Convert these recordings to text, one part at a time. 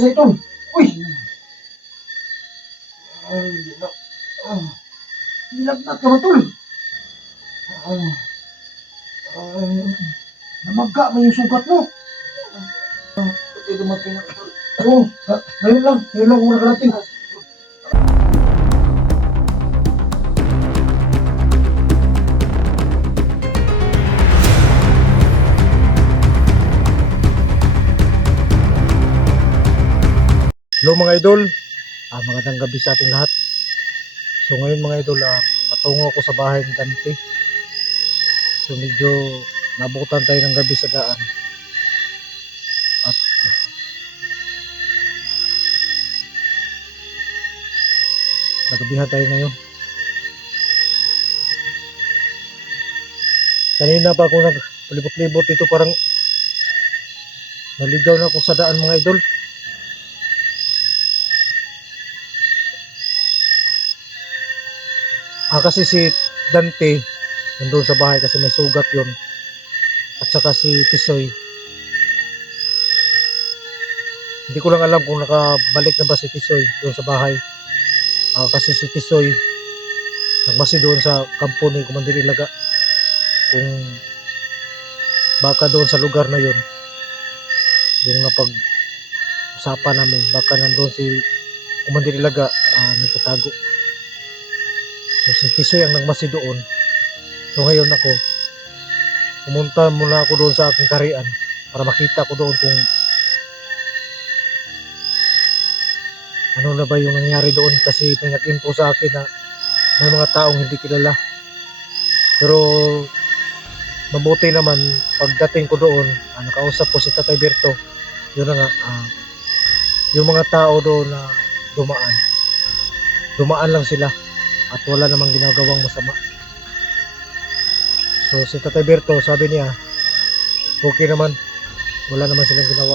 Ito. Uy! Ay, nilagnat ka ba, tol? Ay, ay, namagka mo yung sugat mo. Pati dumating ako, tol. Oo, ngayon lang ako nakarating. Hello mga idol, magandang gabi sa ating lahat. So ngayon mga idol, patungo ako sa bahay ni Dante. So medyo nabutan tayo ng gabi sa daan. At nagabihan tayo ngayon. Kanina pa ako nagpalibot-libot dito, parang naligaw na ako sa daan mga idol. Kasi si Dante nandun sa bahay kasi may sugat yon. At saka si Tisoy, hindi ko lang alam kung nakabalik na ba si Tisoy doon sa bahay. Kasi si Tisoy nagmasi doon sa kampo ni Commander Ilaga, kung baka doon sa lugar na yon yung napag-usapan namin, baka nandun si Commander Ilaga nagtatago. So si Tisoy ang nagmasi doon. So ngayon ako, pumunta muna ako doon sa aking karian para makita ko doon kung ano na ba yung nangyari doon, kasi may nag-info sa akin na may mga taong hindi kilala. Pero mabuti naman, pagdating ko doon, nakausap ko si Tatay Berto. Yun na nga, yung mga tao doon na dumaan lang sila at wala namang ginagawang masama. So si Tatay Berto, sabi niya okay naman, wala naman silang ginawa.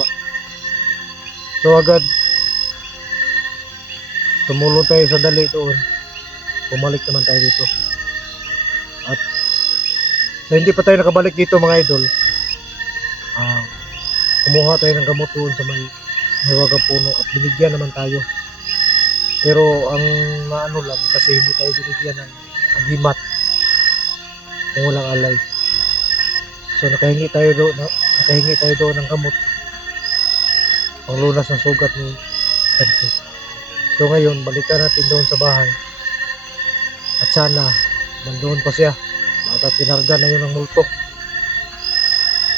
So agad tumulong tayo sa dali doon, bumalik naman tayo dito. At so hindi pa tayo nakabalik dito mga idol, kumuha tayo ng gamot doon sa may hiwagang puno at binigyan naman tayo. Pero ang naano lang, kasi hindi tayo binigyan ng agimat kung walang alay. So nakahingi tayo doon ng gamot panglunas ng sugat ni Dante. So ngayon balikan natin doon sa bahay at sana nandoon pa siya, baka kinarga na yun ng multo.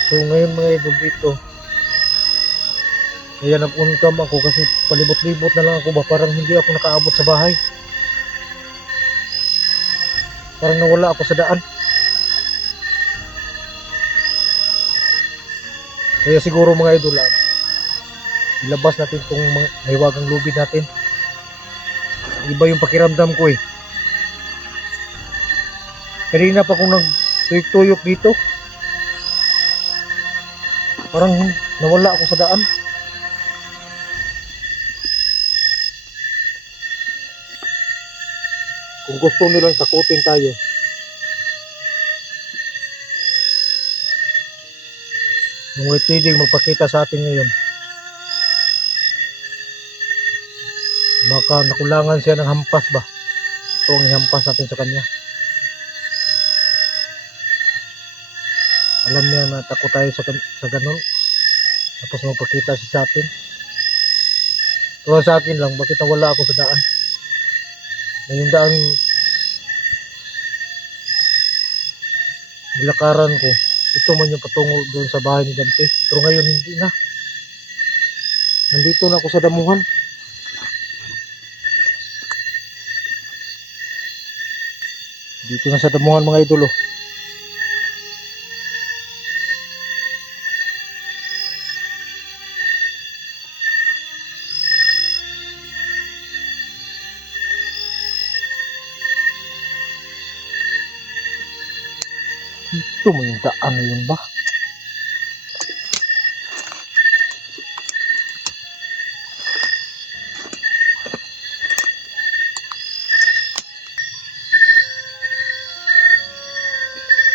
So ngayon mga idol, dito kaya nag-uncam ako kasi palibot-libot na lang ako ba, parang hindi ako nakaabot sa bahay, parang nawala ako sa daan. Kaya siguro mga idol, ilabas natin itong mahiwagang lubid natin. Iba yung pakiramdam ko eh. Kanina pa kung nagtuyok-tuyok dito, parang nawala ako sa daan. Kung gusto nilang takutin tayo, yung may pwedeng magpakita sa atin ngayon, baka nakulangan siya ng hampas ba. Ito ang hampas natin sa kanya. Alam niya na takot tayo sa ganun, tapos magpakita siya sa atin. Pero sa akin lang, bakit nawala ako sa daan, na yung daan nilakaran ko, ito man yung patungo doon sa bahay ni Dante. Pero ngayon hindi na, nandito na ako sa damuhan. Dito na sa damuhan mga idol. Ito mo yung daan na yun ba?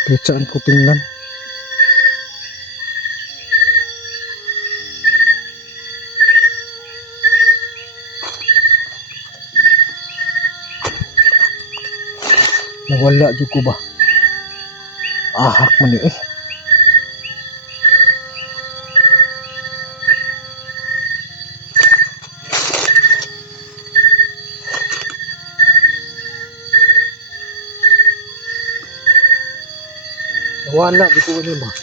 Kahit saan ko tingnan, Nawala jud ko ba? Ahak man ni eh. Nawala jud ko ni ba?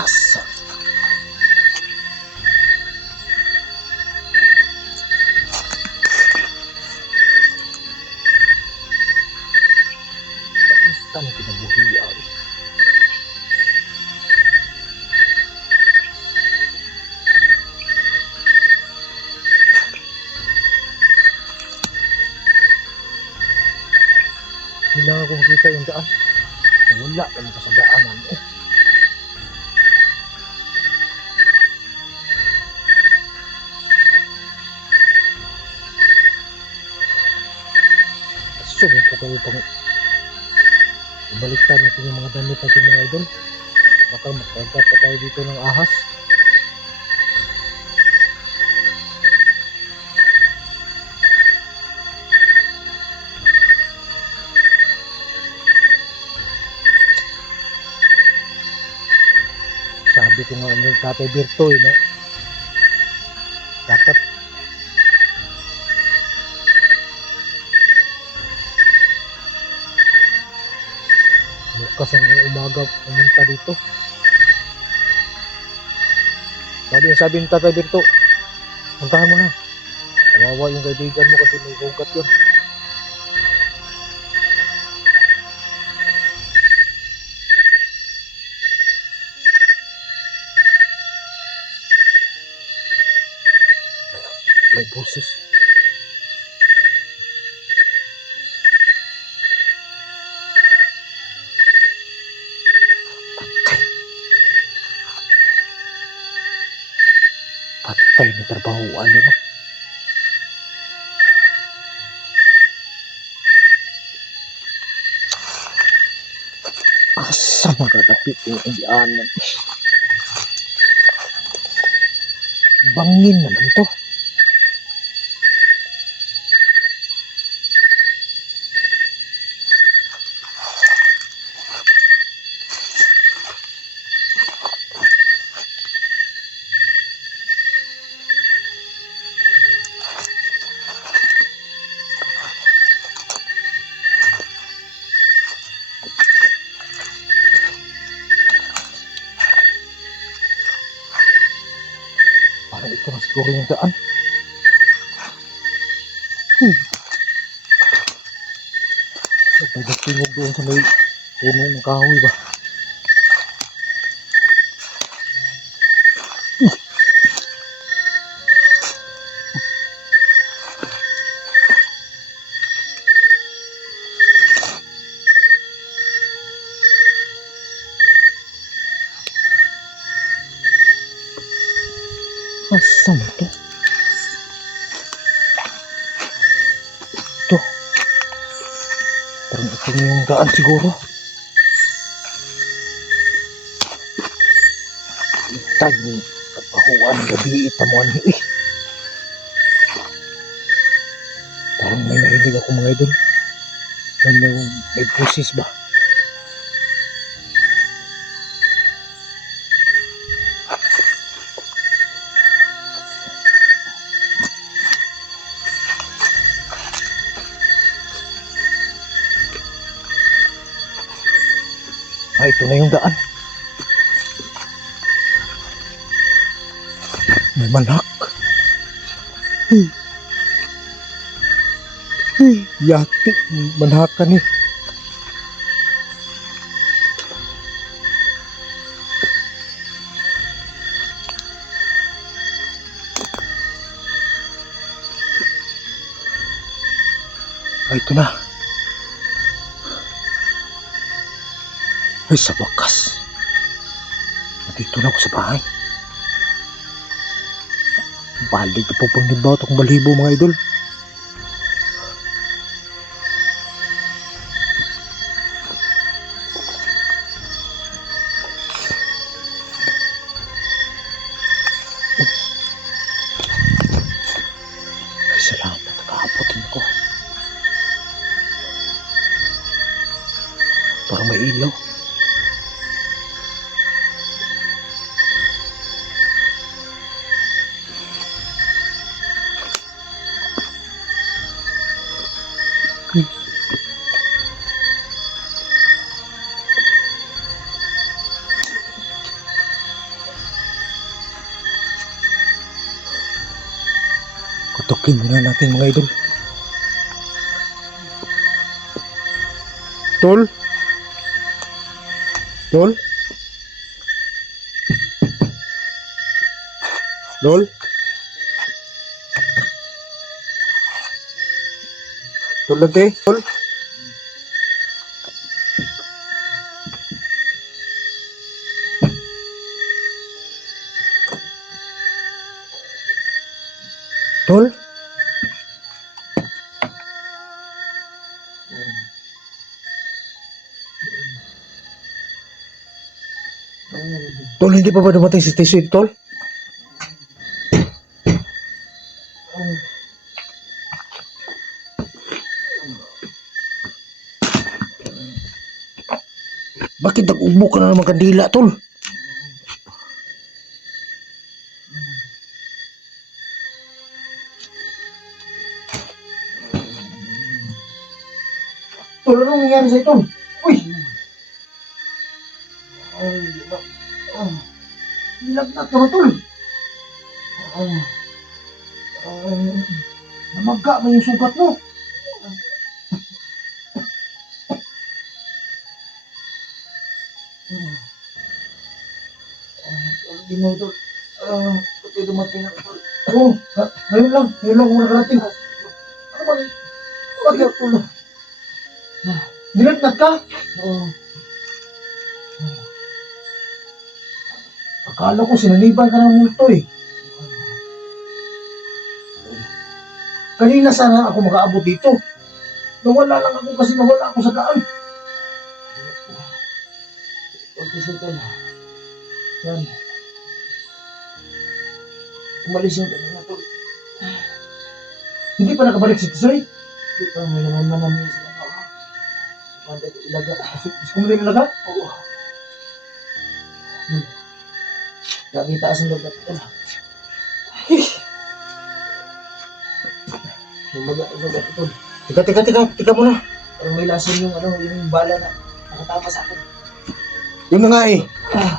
Asa. Tan kinabuhi ay. Hindi ako makita yung daan. Wala kami sa daanan eh. Assume po kayo pang ibaliktad natin yung mga damit natin mga idol. Baka makagat pa tayo dito ng ahas. Sabi ko nga ng Tatay Bertoy na dapat bukas ang umaga pumunta dito. Sabi ng Tatay Berto, puntahan mo na. Kawawa yung kaibigan mo kasi may ugat yun. May boses. Patay ni trabahoan niyo ba? Asa magadapit yung indianan? Bangin naman to. Parang ito na siguro yung daan. Sabay nagtingog doon sa may puno ng kahoy ba? Asa mo to? Ito. Parang ito na yung daan siguro. Itag ni kapahuan gabi itamuan niyo eh. Parang may narinig ako mga idol. May pusis ba? Ah, ito na yung daan. May manhak. Yati, manhakan eh. Ah, ito na. Ay, sa wakas. Nandito na ako sa bahay. Balik na po panghibaw itong balibo mga idol. Ay, salamat. Nakaapotin ko. Parang may ilaw. Kutukin muna natin mga idol. Tol? Tol? Tol? Tol lagi? Tol? Tol? Tol, hindi pa ba dumating si Tisoy, Tol? Bakit nag-ubo ka na naman kandila, Tol? Tol, anong nangyari sa'yo, Tol? Uy! Ay, nilagnat ka ba, Tol? Namagka mo yung sugat mo. Hindi mo, Tol. Pati dumating ako, Tol. Oo, ngayon lang ako nakarating. Ano ba? Bakit, Tol? Nilagnat ka? Oo. Akala ko sinaliban ka ng multo eh. Kanina sana ako makaabot dito. Nawala lang ako kasi nawala ako sa daan. Pagkisa ito na. Yan. Umalis yung kanina, Tol. Hindi pa nakabalik si Tisoy? Hindi pa, may naman namin sa ano. Pwede ko ilaga. Kung hindi ilaga? Oo. Lagi taas ang lagat ko. Lumaga ang lagat ito. Tika muna. Parang may lason yung ano, yung bala na nakatama sa akin. Yun na nga eh. Ah.